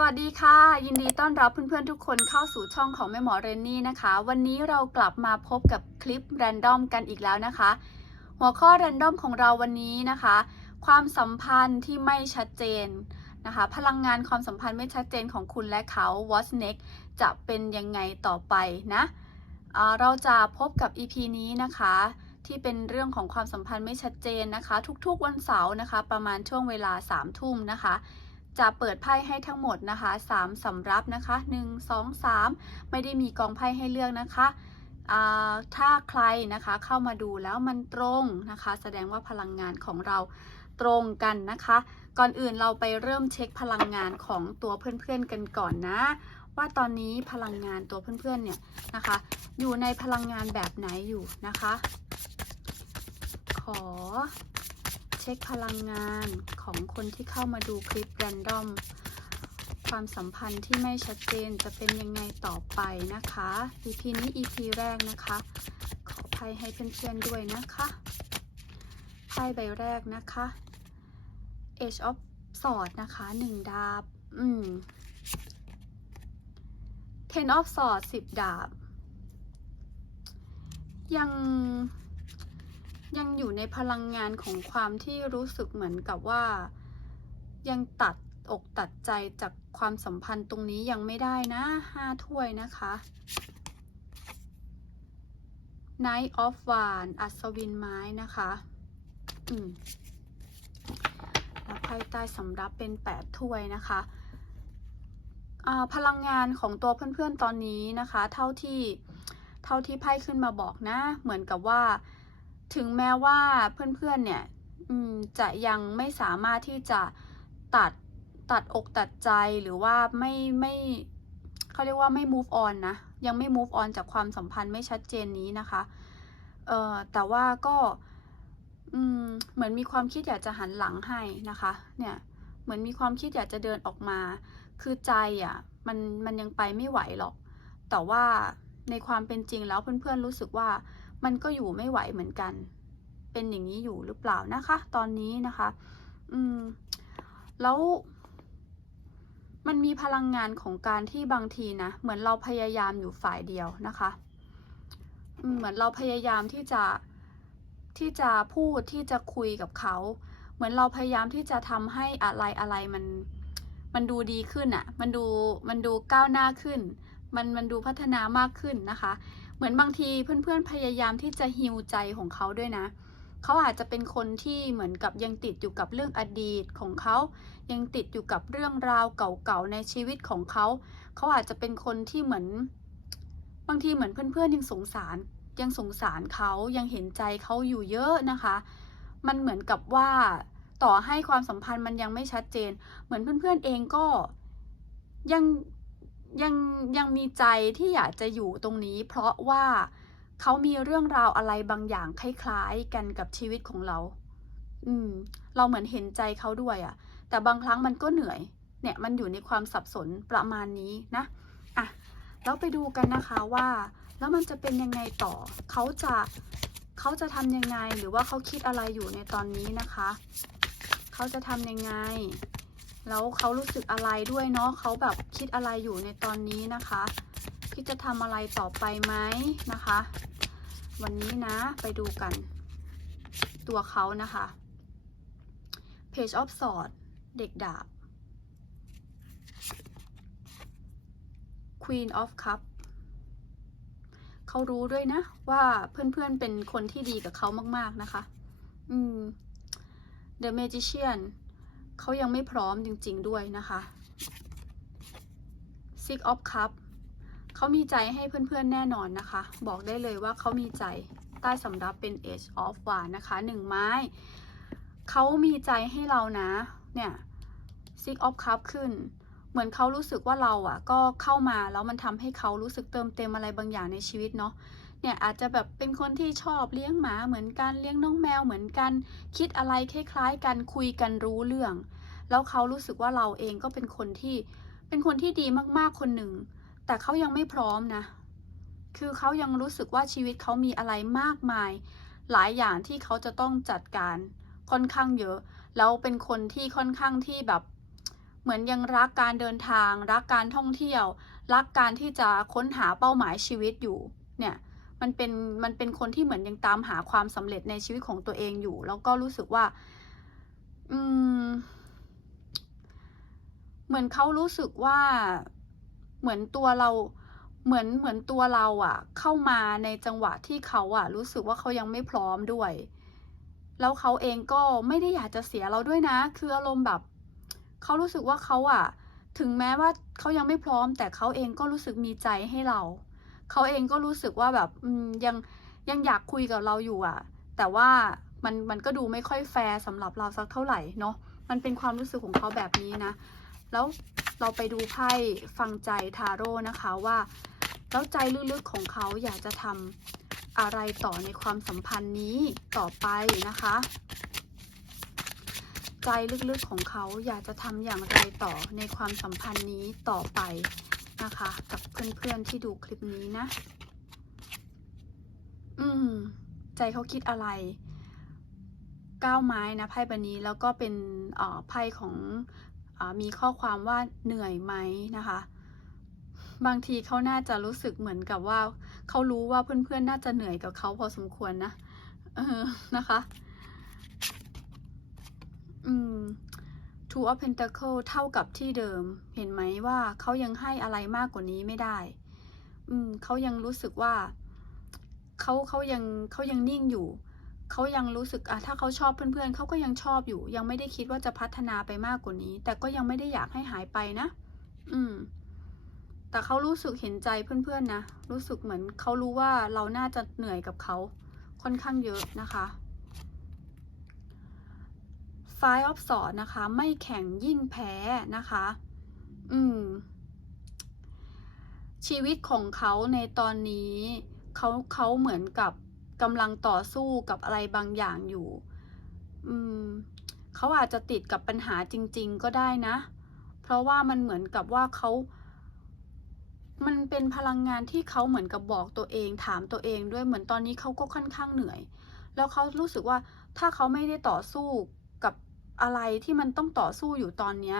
สวัสดีค่ะ ยินดีต้อนรับเพื่อนๆทุกคนเข้าสู่ช่องของแม่หมอเรนนี่นะคะ วันนี้เรากลับมาพบกับคลิปแรนดอมกันอีกแล้วนะคะ หัวข้อแรนดอมของเราวันนี้นะคะ ความสัมพันธ์ที่ไม่ชัดเจนนะคะ พลังงานความสัมพันธ์ไม่ชัดเจนของคุณและเขา What's next จะเป็นยังไงต่อไปนะเราจะพบกับ EP นี้นะคะ ที่เป็นเรื่องของความสัมพันธ์ไม่ชัดเจนนะคะ ทุกๆวันเสาร์นะคะ ประมาณช่วงเวลา3ทุ่มนะคะ จะเปิดไพ่ให้ทั้งหมดนะคะ3สำรับนะคะ 1 2 3 ไม่ได้มีกองไพ่ให้เลือกนะคะถ้าใครนะคะเข้ามาดูแล้วมันตรงนะคะ แสดงว่าพลังงานของเราตรงกันนะคะ ก่อนอื่นเราไปเริ่มเช็คพลังงานของตัวเพื่อนๆกันก่อนนะ ว่าตอนนี้พลังงานตัวเพื่อนๆเนี่ยนะคะ อยู่ในพลังงานแบบไหนอยู่นะคะ ขอ ช็คพลังงานของคนที่เข้ามาดูคลิปแรนดอม ความสัมพันธ์ที่ไม่ชัดเจนจะเป็นยังไงต่อไปนะคะ EP นี้ EP แรกนะคะ ขอไพ่ให้เพื่อนๆด้วยนะคะไพ่ใบแรกนะคะ Age of sword นะคะหนึ่งดาบ อืม Ten of Swords สิบดาบ ยัง ยังอยู่ในพลังงานของความที่รู้สึกเหมือนกับว่า ยังตัดอกตัดใจจากความสัมพันธ์ตรงนี้ยังไม่ได้นะห้าถ้วยนะคะ Knight of Wands อัศวินไม้นะคะ อืมแล้วไพ่ใต้สำรับเป็นแปดถ้วยนะคะอ่าพลังงานของตัวเพื่อนๆตอนนี้นะคะ เท่าที่เท่าที่ไพ่ขึ้นมาบอกนะ เหมือนกับว่า ถึงแม้ว่าเพื่อนๆเนี่ยจะยังไม่สามารถที่จะตัดตัดอกตัดใจหรือว่าไม่ไม่เขาเรียกว่าไม่ move on นะ ยังไม่ move on จากความสัมพันธ์ไม่ชัดเจนนี้นะคะเอ่อแต่ว่าก็เหมือนมีความคิดอยากจะหันหลังให้นะคะเนี่ยเหมือนมีความคิดอยากจะเดินออกมา คือใจอะมันมันยังไปไม่ไหวหรอก แต่ว่าในความเป็นจริงแล้วเพื่อนๆรู้สึกว่า มันก็อยู่ไม่ไหวเหมือนกัน เป็นอย่างนี้อยู่หรือเปล่านะคะ ตอนนี้นะคะ อืม แล้ว มันมีพลังงานของการที่บางทีนะเหมือนเราพยายามอยู่ฝ่ายเดียวนะคะ เหมือนเราพยายามที่จะที่จะพูดที่จะคุยกับเขา เหมือนเราพยายามที่จะทำให้อะไรอะไรมันมันดูดีขึ้นอะ่ะ มันดูมันดูก้าวหน้าขึ้น มันมันดูพัฒนามากขึ้นนะคะ เหมือนบางทีเพื่อนๆพยายามที่จะฮิวใจของเขาด้วยนะ เขาอาจจะเป็นคนที่เหมือนกับยังติดอยู่กับเรื่องอดีตของเขา ยังติดอยู่กับเรื่องราวเก่าๆในชีวิตของเขา เขาอาจจะเป็นคนที่เหมือน บางทีเหมือนเพื่อนๆยังสงสาร ยังสงสารเขายังเห็นใจเขาอยู่เยอะนะคะ มันเหมือนกับว่าต่อให้ความสัมพันธ์มันยังไม่ชัดเจน เหมือนเพื่อนๆเองก็ยัง ยังยังมีใจที่อยากจะอยู่ตรงนี้ เพราะว่าเขามีเรื่องราวอะไรบางอย่างคล้ายๆกันกับชีวิตของเรา อืม เราเหมือนเห็นใจเขาด้วยอะแต่บางครั้งมันก็เหนื่อย เนี่ยมันอยู่ในความสับสนประมาณนี้นะ อะ แล้วไปดูกันนะคะว่า แล้วมันจะเป็นยังไงต่อ เขาจะเขาจะทำยังไงหรือว่าเขาคิดอะไรอยู่ในตอนนี้นะคะ เขาจะทำยังไง แล้วเขารู้สึกอะไรด้วยเนาะเขาแบบคิดอะไรอยู่ในตอนนี้นะคะคิดจะทำอะไรต่อไปไหมนะคะ วันนี้นะไปดูกัน ตัวเขานะคะ Page of Swords เด็กดาบ Queen of Cup เขารู้ด้วยนะ ว่าเพื่อนๆเป็นคนที่ดีกับเขามาก ๆ นะคะ อืม The Magician เขายังไม่พร้อมจริง ๆ ด้วยนะคะ Six of Cup เขามีใจให้เพื่อนๆแน่นอนนะคะ บอกได้เลยว่าเขามีใจใต้สำรับเป็น Age of Wands นะคะหนึ่งไม้ เขามีใจให้เรานะ เนี่ย Six of Cup ขึ้น เหมือนเขารู้สึกว่าเราอะ ก็เข้ามาแล้วมันทำให้เขารู้สึกเติมเต็มอะไรบางอย่างในชีวิตเนาะ เนี่ยอาจจะแบบเป็นคนที่ชอบเลี้ยงหมาเหมือนกันเลี้ยงน้องแมวเหมือนกัน คิดอะไรคล้ายๆกันคุยกันรู้เรื่อง แล้วเขารู้สึกว่าเราเองก็เป็นคนที่เป็นคนที่ดีมากๆคนหนึ่ง แต่เขายังไม่พร้อมนะ คือเขายังรู้สึกว่าชีวิตเขามีอะไรมากมาย หลายอย่างที่เขาจะต้องจัดการค่อนข้างเยอะ แล้วเป็นคนที่ค่อนข้างที่แบบเหมือนยังรักการเดินทาง รักการท่องเที่ยว รักการที่จะค้นหาเป้าหมายชีวิตอยู่เนี่ย มันเป็นมันเป็นคนที่เหมือนยังตามหาความสำเร็จในชีวิตของตัวเองอยู่ แล้วก็รู้สึกว่า อืม เหมือนเขารู้สึกว่า เหมือนตัวเราเหมือนเหมือนตัวเราอะเข้ามาในจังหวะที่เขาอะรู้สึกว่าเขายังไม่พร้อมด้วย แล้วเขาเองก็ไม่ได้อยากจะเสียเราด้วยนะ คืออารมณ์แบบเขารู้สึกว่าเขาอะ ถึงแม้ว่าเขายังไม่พร้อม แต่เขาเองก็รู้สึกมีใจให้เรา เขาเองก็รู้สึกว่าแบบยังยังอยากคุยกับเราอยู่อะ แต่ว่ามันมันก็ดูไม่ค่อยแฟร์สำหรับเราสักเท่าไหร่เนาะมันเป็นความรู้สึกของเขาแบบนี้นะ แล้วเราไปดูไพ่ฟังใจทาโร่นะคะว่า แล้วใจลึกๆของเขาอยากจะทำอะไรต่อในความสัมพันธ์นี้ต่อไปนะคะ ใจลึกๆของเขาอยากจะทำอย่างไรต่อในความสัมพันธ์นี้ต่อไป นะคะ กับเพื่อนๆที่ดูคลิปนี้นะ อืม ใจเขาคิดอะไรก้าวไม้นะไพ่ใบนี้แล้วก็เป็นไพ่ของอมีข้อความว่าเหนื่อยไหมนะคะ บางทีเขาน่าจะรู้สึกเหมือนกับว่าเขารู้ว่าเพื่อนๆน่าจะเหนื่อยกับเขาพอสมควรนะเออนะคะ อืม Two of Pentacle เท่ากับที่เดิม เห็นไหมว่าเขายังให้อะไรมากกว่านี้ไม่ได้ อืมเขายังรู้สึกว่าเขาเขายังเขายังนิ่งอยู่เขายังรู้สึกอะถ้าเขาชอบเพื่อนๆเขาก็ยังชอบอยู่ ยังไม่ได้คิดว่าจะพัฒนาไปมากกว่านี้ แต่ก็ยังไม่ได้อยากให้หายไปนะ อืม แต่เขารู้สึกเห็นใจเพื่อนๆนะ รู้สึกเหมือนเขารู้ว่าเราน่าจะเหนื่อยกับเขาค่อนข้างเยอะนะคะ Five of Swords นะคะ ไม่แข่งยิ่งแพ้นะคะ อืม ชีวิตของเขาในตอนนี้เขาเขาเหมือนกับกำลังต่อสู้กับอะไรบางอย่างอยู่ อืมเขาอาจจะติดกับปัญหาจริง ๆ ก็ได้นะ เพราะว่ามันเหมือนกับว่าเขามันเป็นพลังงานที่เขาเหมือนกับบอกตัวเองถามตัวเองด้วยเหมือนตอนนี้เขาก็ค่อนข้างเหนื่อย แล้วเขารู้สึกว่าถ้าเขาไม่ได้ต่อสู้ อะไรที่มันต้องต่อสู้อยู่ตอนเนี้ย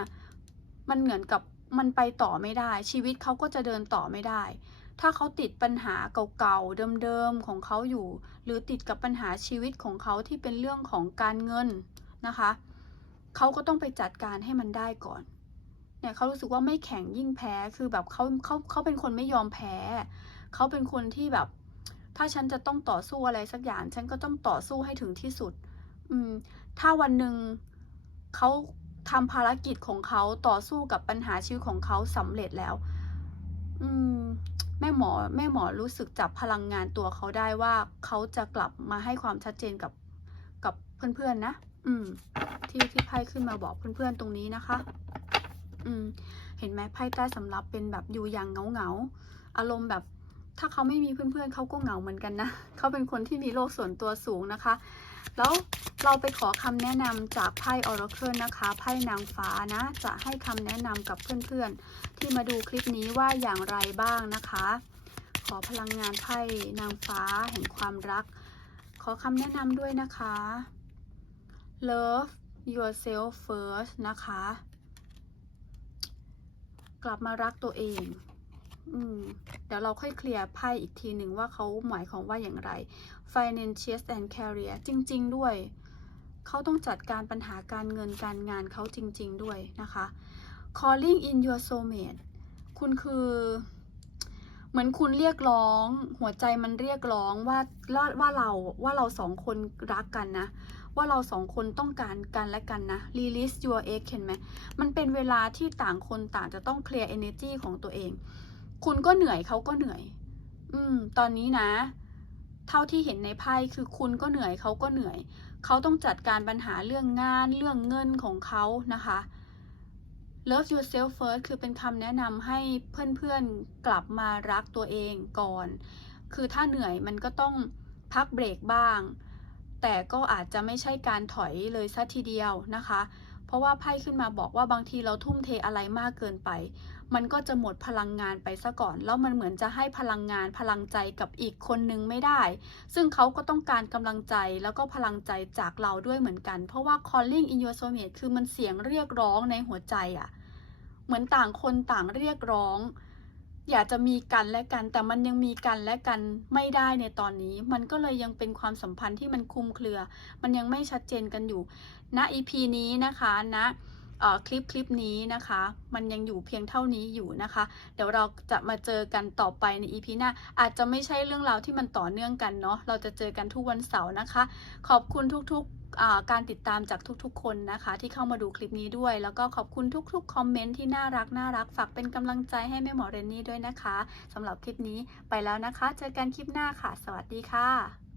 มันเหมือนกับมันไปต่อไม่ได้ ชีวิตเขาก็จะเดินต่อไม่ได้ ถ้าเขาติดปัญหาเก่าๆเดิมๆของเขาอยู่ หรือติดกับปัญหาชีวิตของเขาที่เป็นเรื่องของการเงินนะคะเขาก็ต้องไปจัดการให้มันได้ก่อนเนี่ยเขารู้สึกว่าไม่แข็งยิ่งแพ้คือแบบเขาเขาเขาเป็นคนไม่ยอมแพ้เขาเป็นคนที่แบบ ถ้าฉันจะต้องต่อสู้อะไรสักอย่าง ฉันก็ต้องต่อสู้ให้ถึงที่สุด อืม ถ้าวันหนึ่ง เขาทำภารกิจของเขาต่อสู้กับปัญหาชีวิตของเขาสำเร็จแล้ว อืม แม่หมอแม่หมอรู้สึกจับพลังงานตัวเขาได้ว่าเขาจะกลับมาให้ความชัดเจนกับกับเพื่อนๆนะ อืม ที่ที่ไพ่ขึ้นมาบอกเพื่อนๆตรงนี้นะคะ อืม เห็นไหมไพ่ใต้สำรับเป็นแบบอยู่อย่างเงาเงาๆอารมณ์แบบถ้าเขาไม่มีเพื่อนๆเขาก็เหงาเหมือนกันนะ เขาเป็นคนที่มีโลกส่วนตัวสูงนะคะ แล้วเราไปขอคำแนะนำจากไพ่ Oracle นะคะไพ่นางฟ้านะ จะให้คำแนะนำกับเพื่อนๆ ที่มาดูคลิปนี้ว่าอย่างไรบ้างนะคะ ขอพลังงานไพ่นางฟ้าแห่งความรัก ขอคำแนะนำด้วยนะคะ Love yourself first นะคะ กลับมารักตัวเอง อืมเดี๋ยวเราค่อยเคลียร์ไพ่อีกทีหนึ่งว่าเขาหมายความว่าอย่างไร Financial and Career จริง ๆ ด้วย เขาต้องจัดการปัญหาการเงินการงานเขาจริง ๆ ด้วยนะคะ Calling in your soulmate คุณคือ เหมือนคุณเรียกร้อง หัวใจมันเรียกร้องว่าว่าว่าเราว่าเราสองคนรักกันนะว่าเราสองคนต้องการกันและกันนะ release your ex เห็นไหม มันเป็นเวลาที่ต่างคนต่างจะต้องเคลียร์ energy ของตัวเอง คุณก็เหนื่อยเขาก็เหนื่อย อืม ตอนนี้นะ เท่าที่เห็นในไพ่คือคุณก็เหนื่อยเขาก็เหนื่อย เขาต้องจัดการปัญหาเรื่องงานเรื่องเงินของเขานะคะ Love yourself first คือเป็นคำแนะนำให้เพื่อนๆกลับมารักตัวเองก่อน คือถ้าเหนื่อยมันก็ต้องพักเบรกบ้าง แต่ก็อาจจะไม่ใช่การถอยเลยซะทีเดียวนะคะ เพราะว่าไพ่ขึ้นมาบอกว่าบางทีเราทุ่มเทอะไรมากเกินไป มันก็จะหมดพลังงานไปซะก่อน แล้วมันเหมือนจะให้พลังงานพลังใจกับอีกคนนึงไม่ได้ ซึ่งเขาก็ต้องการกำลังใจแล้วก็พลังใจจากเราด้วยเหมือนกัน เพราะว่า calling in your soulmate คือมันเสียงเรียกร้องในหัวใจอะเหมือนต่างคนต่างเรียกร้อง อยากจะมีกันและกัน แต่มันยังมีกันและกันไม่ได้ในตอนนี้ มันก็เลยยังเป็นความสัมพันธ์ที่มันคลุมเครือ มันยังไม่ชัดเจนกันอยู่ณ EP นี้นะคะณเอ่อ คลิปคลิปนี้นะคะ มันยังอยู่เพียงเท่านี้อยู่นะคะ เดี๋ยวเราจะมาเจอกันต่อไปใน EP หน้า อาจจะไม่ใช่เรื่องราวที่มันต่อเนื่องกันเนาะเราจะเจอกันทุกวันเสาร์นะคะ ขอบคุณทุกๆการติดตามจากทุกๆ คนนะคะ ที่เข้ามาดูคลิปนี้ด้วย แล้วก็ขอบคุณทุกๆ คอมเมนต์ที่น่ารักน่ารักฝากเป็นกำลังใจให้แม่หมอเรนนี่ด้วยนะคะสำหรับคลิปนี้ไปแล้วนะคะ เจอกันคลิปหน้าค่ะ สวัสดีค่ะ